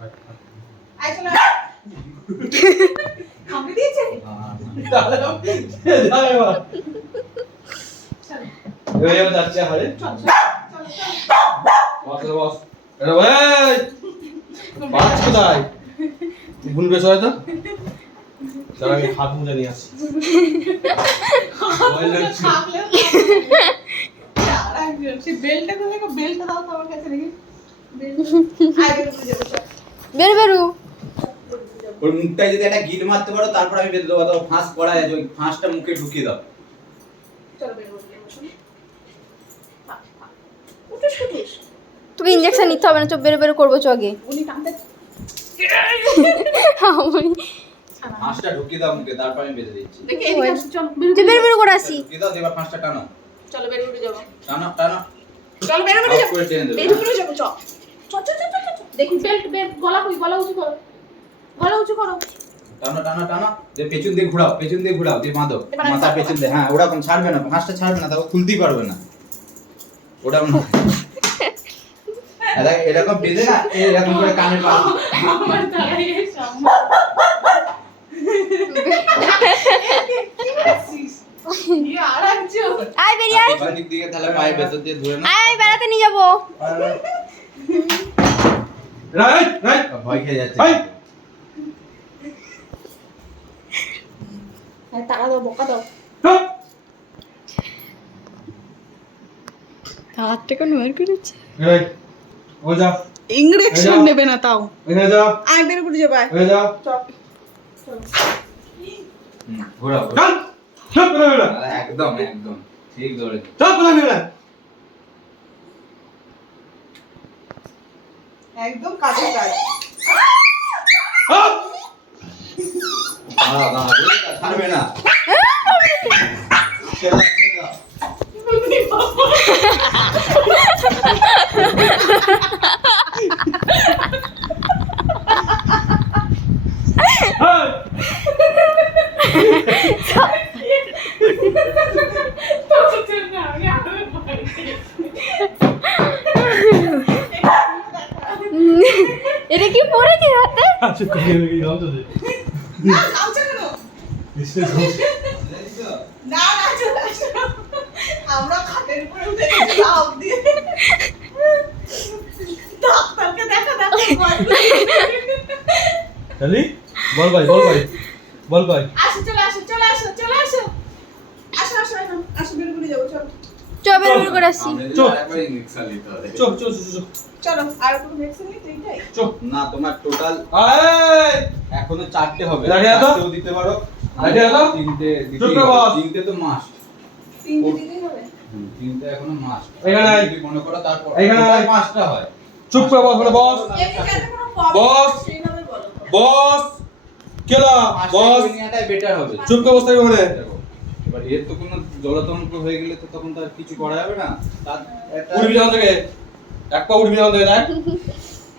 I চলো খামকে দিয়েছে যাবে বাবা এবার যাচ্ছে হারে চল বস বস আরে ভাই বাস কোথায় বুন বেশ হয় তো চল আমি হাত মুজে নিয়ে আসি বেলটা দাও তো আমার কাছে দেখি বেরু বেরু ওর মুখটায় যদি একটা গিট মারতে পারো তারপর আমি বেঁধে দেবো, অথবা ফাঁস পড়া যায়, ওই ফাঁসটা মুখে ঢুকিয়ে দাও। চলো বের করে উঠুস উঠুস তোকে ইনজেকশন নিতে হবে না, চো বেরু বেরু করবো চো আগে উনি টানতে ফাঁসটা ঢুকিয়ে দাও মুখে, তারপর আমি বেঁধে দিচ্ছি। দেখি এদিকে আসো চল তুই বেরু বেরু করে আসি ঢুকিয়ে দাও, এবার ফাঁসটা টানো চলো বের করে যাবো টানো চলো বের করে অফ যাবো করে টেনে দেবে। বের করে যাবো চল চল চল চল চল দেখি বেল্ট বেল্ট গলা কই গলা উঁচু করো টানো যে পেছন দিয়ে ঘোরাও দিয়ে বাঁধো, এবার আমি মাথা ছাড়বো পেছন দিয়ে, হ্যাঁ ওরা কোন ছাড়বে না, ফাঁসটা ছাড়বে না, তাও খুলতেই পারবে না ওটা এরকম বেঁধে না এরকম করে কানের পা আমার দাঁড়াই সামনে কি করছিস ইয়ার আজো আয় বেরিয়ে আয় পেছন দিক দিয়ে তাহলে পায়ে ভেতর দিয়ে ধরে না, আয় বেড়াতে নিয়ে যাবো রাইট রাইট ভয় খেয়ে যাচ্ছে। ভাই হ্যাঁ টাকা দাও বকা দাও চুপ হাতটা কোন মার করেছে এই ও যা ইনজেকশন এই যাও। নেবে না তাও এখানে যা আয় বের করে যাবে এখানে যা চল ঘোরাও চল চুপ করে বেড়া একদম ঠিক ধরে চুপ করে বেড়া একদম কাজে কাজ আপ ছাড়বে না এটা কি পড়েছে হাতে আচ্ছা কই গেল কি দাও তো দে না নামছে কেন নিশ্চয় না চলে আসো আমরা খাটের উপরে উঠে লাভ দিয়ে ডাক্তারকে দেখা চলি বল ভাই আসো চলে আসো আসো বের করে যাবো চলো চো বেরু বেরু করে আসি চুপ। চুপ চুপ চলো আর কোনো ভ্যাকসিন নেই এইটাই চুপ না তোমার টোটাল আয় এখনো 4টে হবে, রাখিয়া দাও। 4টেও দিতে পারো, রাখিয়া দাও। 3টে চুপ করে বস। 3টে তো মাস্ট, তিনটে দিতেই হবে 3টে এখনো মাস্ট। এখানে আয়। যদি মনে করো তারপর এখানে আয়। 5টা হয়। চুপ করে বস বলে বস এমনি যাতে কোনো প্রবলেম বস। সেইভাবে বলো বস কেলা 5টা বস নেওয়াটাই বেটার হবে। চুপ করে বসতে হবে ওখানে দেখো, এবার এর তো কোনো জলতন্ত্র হয়ে গেলে তো তখন তো আর কিছু করা যাবে না, তার একটা উঠবি না থেকে এক পা উঠবি না থেকে দেখ